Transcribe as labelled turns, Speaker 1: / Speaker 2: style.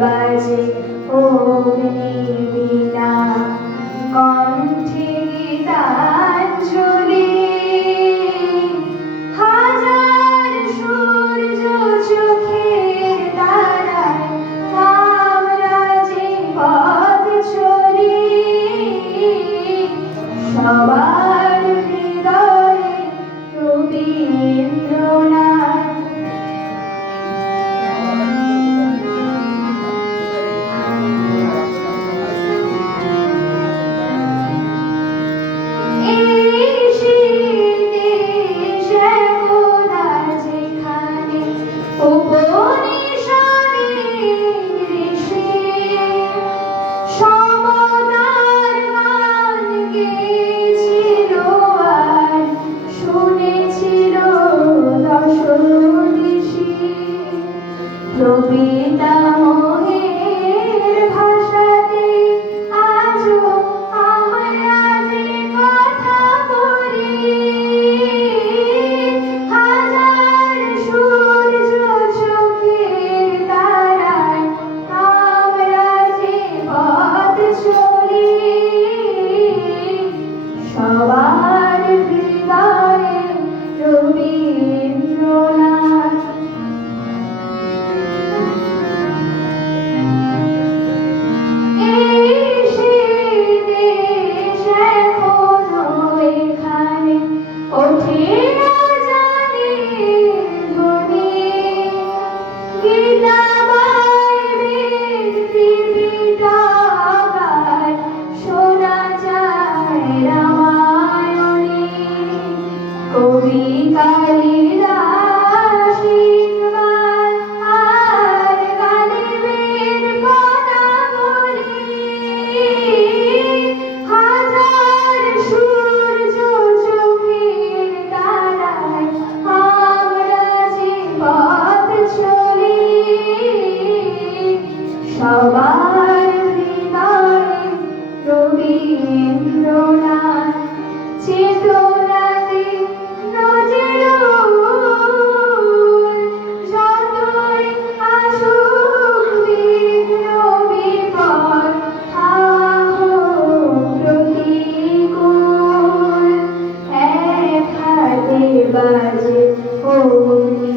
Speaker 1: rising, oh, beneath. কবিতা এখানে কঠিন Oh.